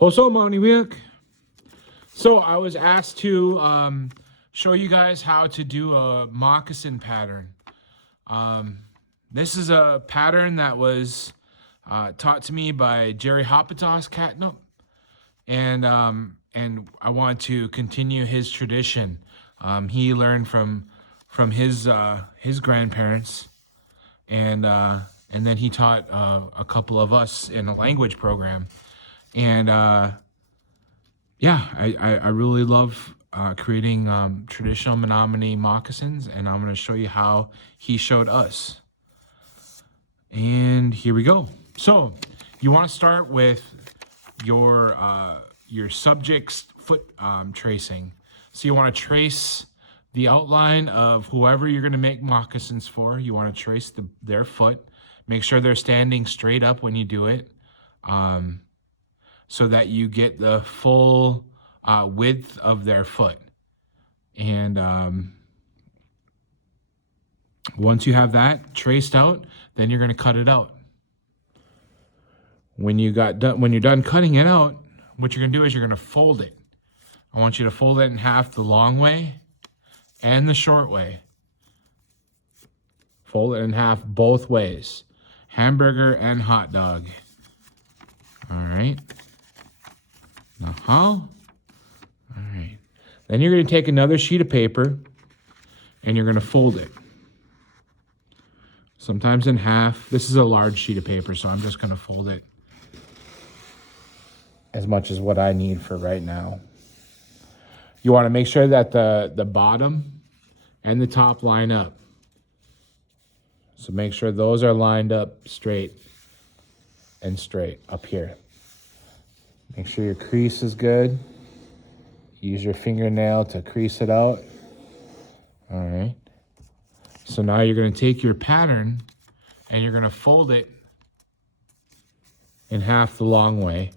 Poso Moniwiak. So I was asked to show you guys how to do a moccasin pattern. This is a pattern that was taught to me by Jerry Hopitas Catnip, and I want to continue his tradition. He learned from his grandparents, and then he taught a couple of us in a language program. And yeah, I really love creating traditional Menominee moccasins, and I'm going to show you how he showed us. And here we go. So you want to start with your subject's foot tracing. So you want to trace the outline of whoever you're going to make moccasins for. You want to trace their foot. Make sure they're standing straight up when you do it, so that you get the full width of their foot. And once you have that traced out, then you're going to cut it out. When you're done cutting it out, what you're going to do is you're going to fold it. I want you to fold it in half the long way and the short way. Fold it in half both ways. Hamburger and hot dog. All right. All right. Then you're going to take another sheet of paper and you're going to fold it. Sometimes in half. This is a large sheet of paper, so I'm just going to fold it as much as what I need for right now. You want to make sure that the bottom and the top line up. So make sure those are lined up straight and straight up here. Make sure your crease is good. Use your fingernail to crease it out. All right. So now you're going to take your pattern and you're going to fold it in half the long way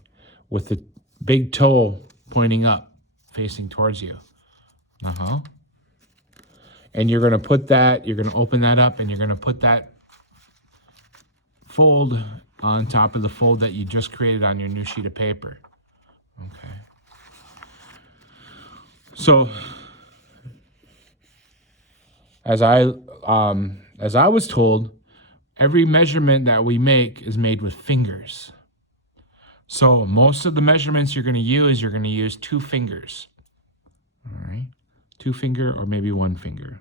with the big toe pointing up, facing towards you. And you're going to put that, you're going to open that up and you're going to put that fold on top of the fold that you just created on your new sheet of paper. Okay. So as I was told, every measurement that we make is made with fingers. So most of the measurements you're going to use 2 fingers. All right. 2 finger or maybe 1 finger.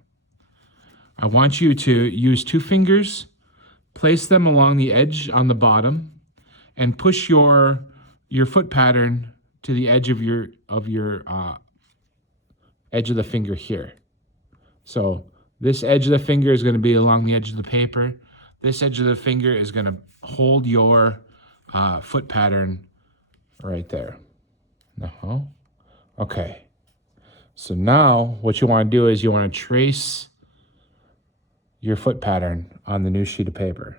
I want you to use 2 fingers, place them along the edge on the bottom, and push your foot pattern to the edge of your edge of the finger here. So this edge of the finger is going to be along the edge of the paper. This edge of the finger is going to hold your foot pattern right there. Okay. So now what you want to do is you want to trace your foot pattern on the new sheet of paper.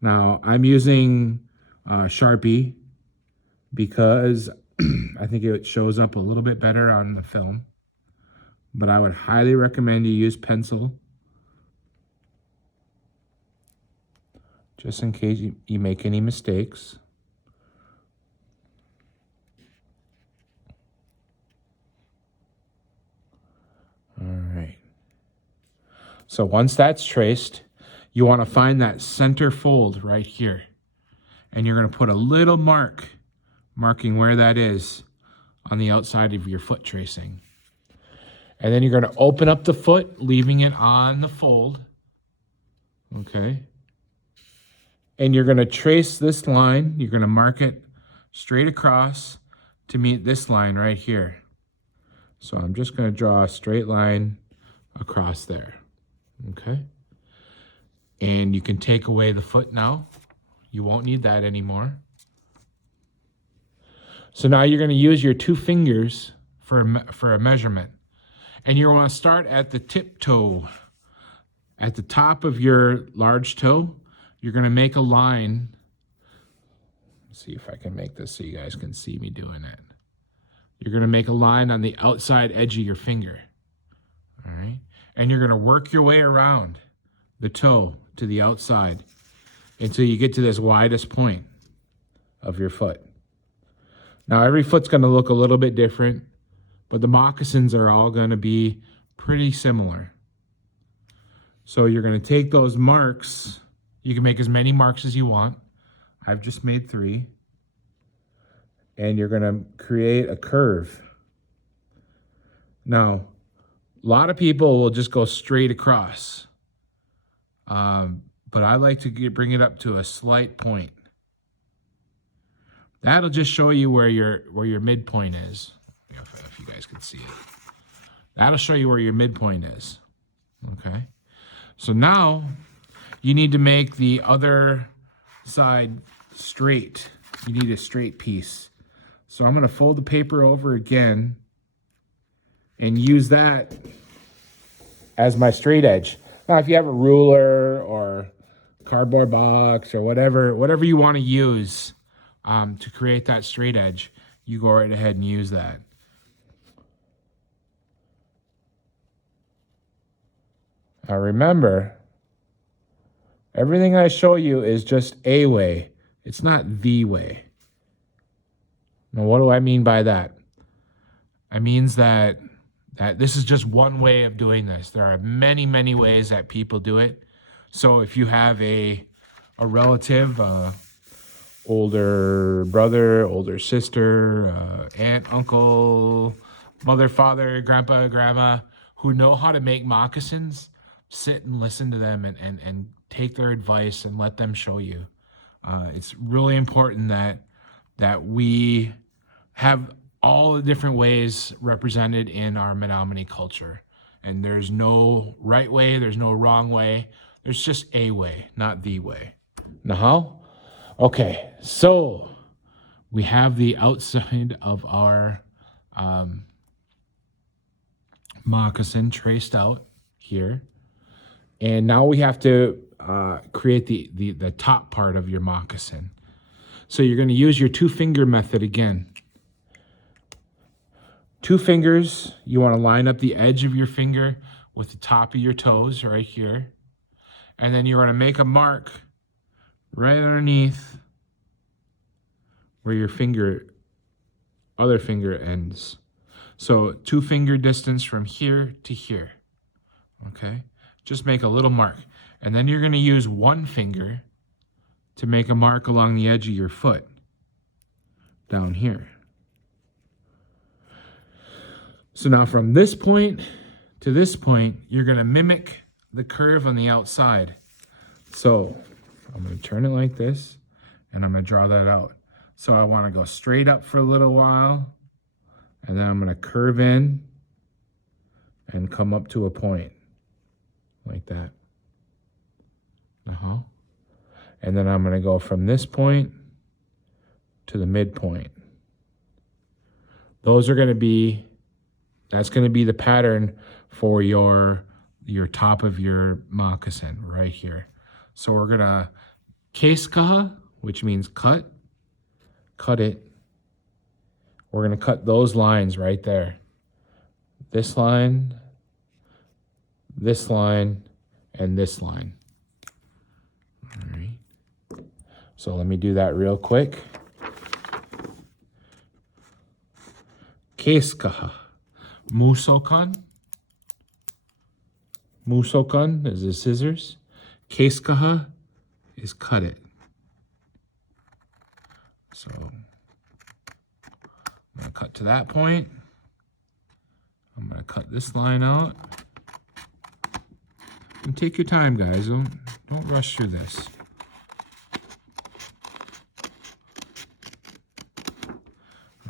Now I'm using Sharpie because I think it shows up a little bit better on the film. But I would highly recommend you use pencil, just in case you make any mistakes. All right. So once that's traced, you want to find that center fold right here. And you're going to put a little marking where that is on the outside of your foot tracing. And then you're going to open up the foot, leaving it on the fold. Okay. And you're going to trace this line. You're going to mark it straight across to meet this line right here. So I'm just going to draw a straight line across there. Okay. And you can take away the foot now. You won't need that anymore. So now you're going to use your 2 fingers for a measurement. And you want to start at the tip toe. At the top of your large toe, you're going to make a line. Let's see if I can make this so you guys can see me doing it. You're going to make a line on the outside edge of your finger. All right? And you're going to work your way around the toe to the outside until you get to this widest point of your foot. Now every foot's going to look a little bit different, but the moccasins are all going to be pretty similar. So you're going to take those marks. You can make as many marks as you want. I've just made 3. And you're going to create a curve. Now, a lot of people will just go straight across. But I like to bring it up to a slight point. That'll just show you where your midpoint is. If you guys can see it. That'll show you where your midpoint is. Okay. So now you need to make the other side straight. You need a straight piece. So I'm going to fold the paper over again and use that as my straight edge. Now, if you have a ruler or cardboard box or whatever you want to use to create that straight edge, you go right ahead and use that. Now remember, everything I show you is just a way. It's not the way. Now, what do I mean by that? It means that this is just one way of doing this. There are many, many ways that people do it. So if you have a relative, older brother, older sister, aunt, uncle, mother, father, grandpa, grandma, who know how to make moccasins, sit and listen to them and take their advice and let them show you. It's really important that we have all the different ways represented in our Menominee culture. And there's no right way, there's no wrong way. There's just a way, not the way. Now, okay, so we have the outside of our moccasin traced out here. And now we have to create the top part of your moccasin. So you're going to use your 2-finger method again. 2 fingers, you want to line up the edge of your finger with the top of your toes right here. And then you're going to make a mark right underneath where your other finger ends. So 2-finger distance from here to here. Okay? Just make a little mark. And then you're going to use 1 finger to make a mark along the edge of your foot down here. So now from this point to this point, you're going to mimic the curve on the outside. So I'm going to turn it like this, and I'm going to draw that out. So I want to go straight up for a little while, and then I'm going to curve in and come up to a point like that. And then I'm going to go from this point to the midpoint. That's going to be the pattern for your top of your moccasin right here. So we're going to keiskaha, which means cut it. We're going to cut those lines right there. This line, and this line. All right. So let me do that real quick. Keiskaha. Musokan. Musokan is the scissors. Keiskaha is cut it. So I'm going to cut to that point. I'm going to cut this line out. And take your time, guys. Don't rush through this.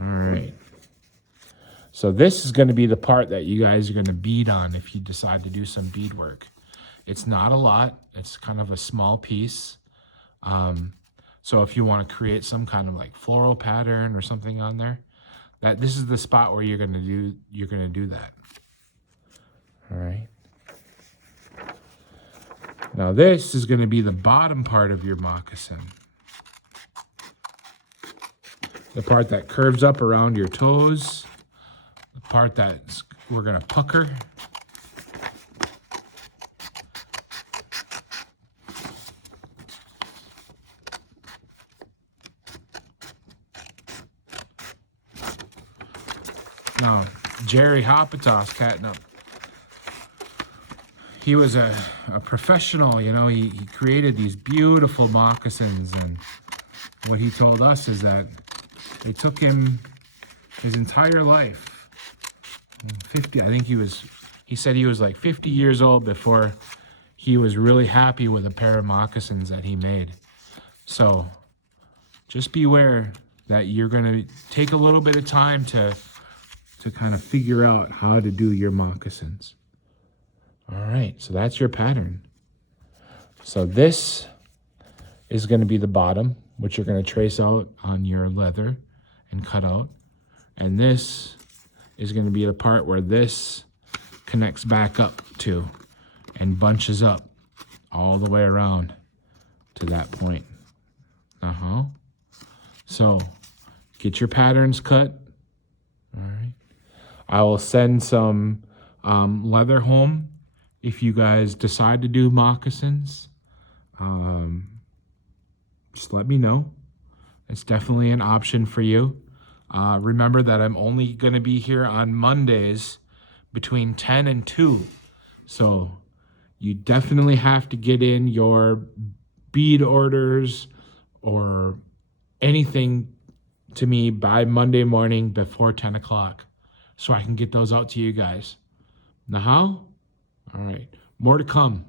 All right. So this is going to be the part that you guys are going to bead on if you decide to do some bead work. It's not a lot. It's kind of a small piece. So if you want to create some kind of like floral pattern or something on there, this is the spot where you're going to do that. All right. Now this is going to be the bottom part of your moccasin. The part that curves up around your toes. The part that we're going to pucker. No, Jerry Hopitas catnip. He was a professional, you know. He created these beautiful moccasins, and what he told us is that it took him his entire life. 50, I think he said he was like 50 years old before he was really happy with a pair of moccasins that he made. So just beware that you're gonna take a little bit of time to kind of figure out how to do your moccasins. All right, so that's your pattern. So this is gonna be the bottom, which you're gonna trace out on your leather and cut out. And this is gonna be the part where this connects back up to and bunches up all the way around to that point. So get your patterns cut. All right. I will send some leather home if you guys decide to do moccasins. Just let me know. It's definitely an option for you. Remember that I'm only going to be here on Mondays between 10 and 2. So you definitely have to get in your bead orders or anything to me by Monday morning before 10 o'clock so I can get those out to you guys. Now, all right, more to come.